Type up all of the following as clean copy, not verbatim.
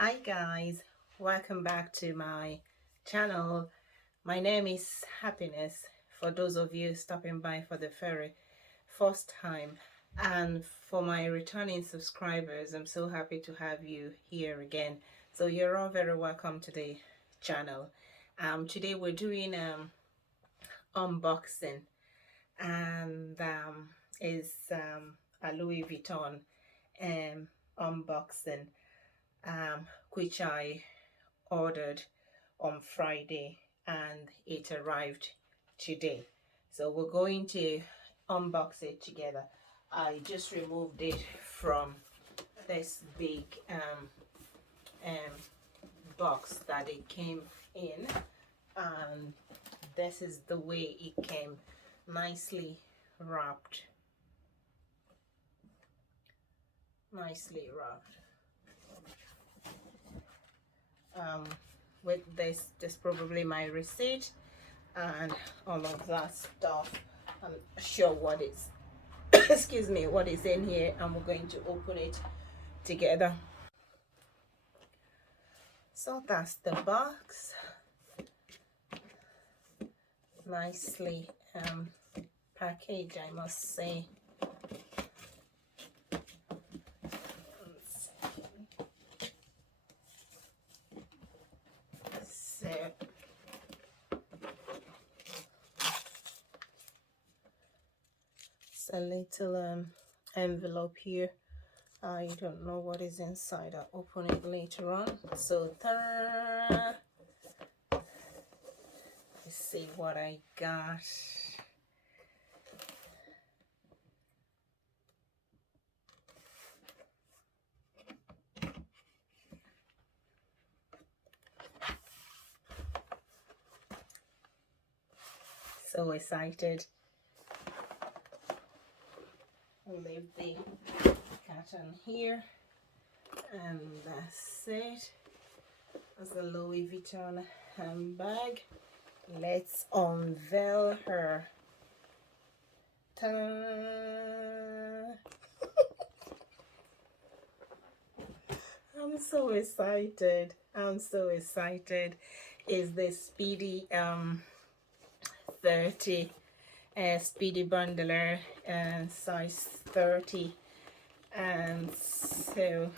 Hi guys, welcome back to my channel. My name is Happiness, for those of you stopping by for the very first time, and for my returning subscribers, I'm so happy to have you here again. So you're all very welcome to the channel. Today we're doing unboxing, and is a Louis Vuitton unboxing, which I ordered on Friday and it arrived today. So we're going to unbox it together. I just removed it from this big box that it came in, and this is the way it came, nicely wrapped. With this probably my receipt and all of that stuff. I'm sure what is excuse me, what is in here, and we're going to open it together. So that's the box, nicely packaged, I must say. So it's a little envelope here. I don't know what is inside. I'll open it later on. So let's see what I got. So excited. I'll leave the carton here, and that's it. That's the Louis Vuitton handbag. Let's unveil her. Ta-da! I'm so excited. I'm so excited. Is the Speedy 30 Speedy bundler, size 30, and so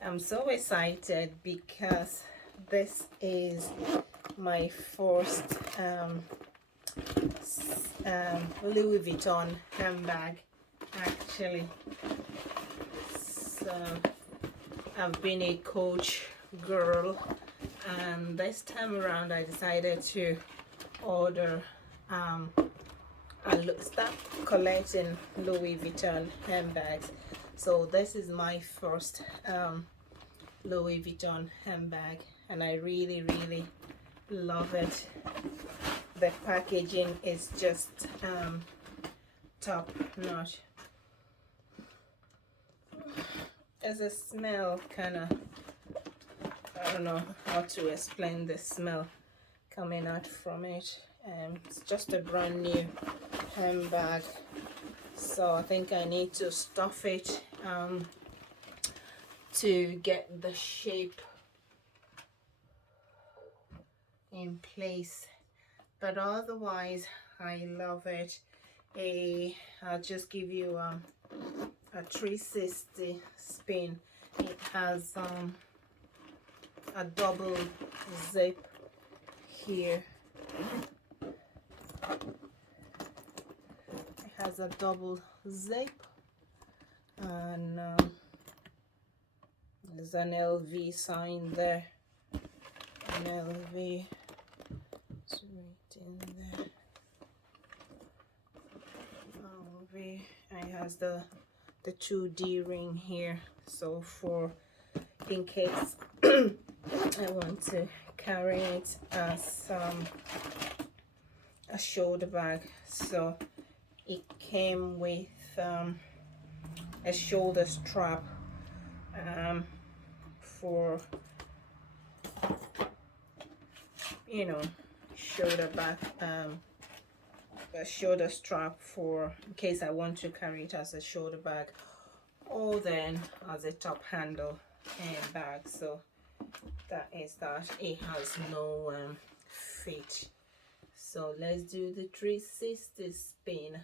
I'm so excited because this is my first Louis Vuitton handbag, actually. So I've been a Coach girl, and this time around I decided to order start collecting Louis Vuitton handbags. So this is my first Louis Vuitton handbag, and I really love it. The packaging is just top notch. There's a smell, kind of, I don't know how to explain the smell coming out from it. It's just a brand new handbag, so I think I need to stuff it to get the shape in place, but otherwise I love it. I'll just give you a 360 spin. It has a double zip here. It has a double zip, and there's an LV sign there. An LV, it's right in there. LV. It has the 2D ring here, so for in case I want to carry it as a shoulder bag. So it came with a shoulder strap for, you know, shoulder bag, a shoulder strap for in case I want to carry it as a shoulder bag, or then as a top handle. handbag. So that is that. It has no fit. So let's do the 360 spin.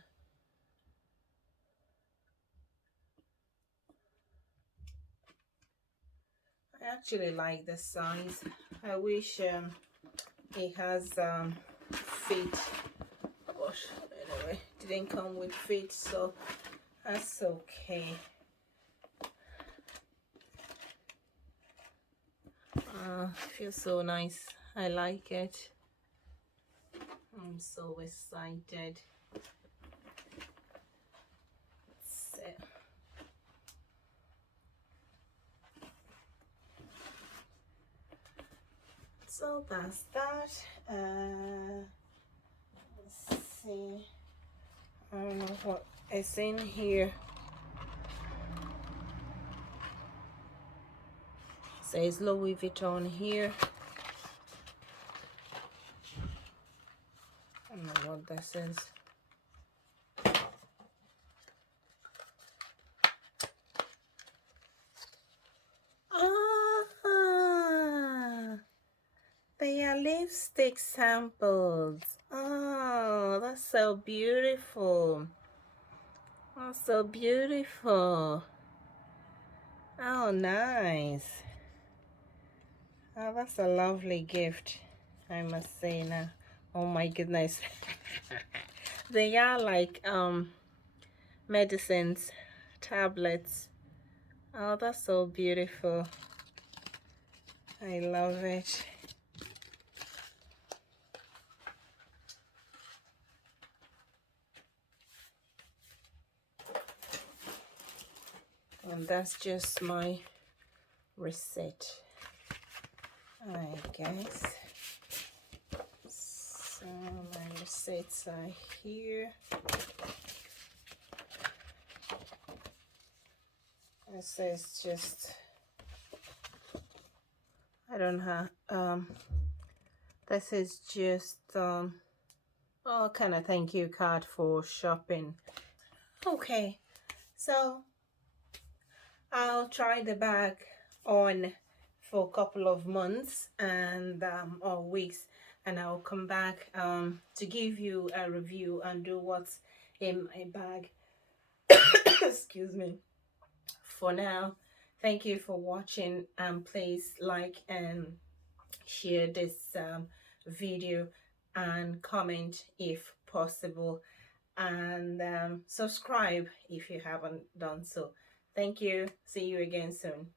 I actually like the size. I wish it has feet, but anyway, didn't come with feet, so that's okay. Feels so nice. I like it. I'm so excited. So that's that. Let's see. I don't know what is in here. Says Louis Vuitton here. I don't know what that says. Ah, they are lipstick samples. Oh, that's so beautiful. Oh, so beautiful. Oh, nice. Oh, that's a lovely gift, I must say now. Oh my goodness. They are like medicines, tablets. Oh, that's so beautiful. I love it. And that's just my receipt, I guess. So my receipts are here. It says just, I don't have, this is just, oh, kind of thank you card for shopping. Okay, so I'll try the bag on for a couple of months and or weeks, and I'll come back to give you a review and do what's in my bag. Excuse me. For now, thank you for watching, and please like and share this video and comment if possible, and subscribe if you haven't done so. Thank you. See you again soon.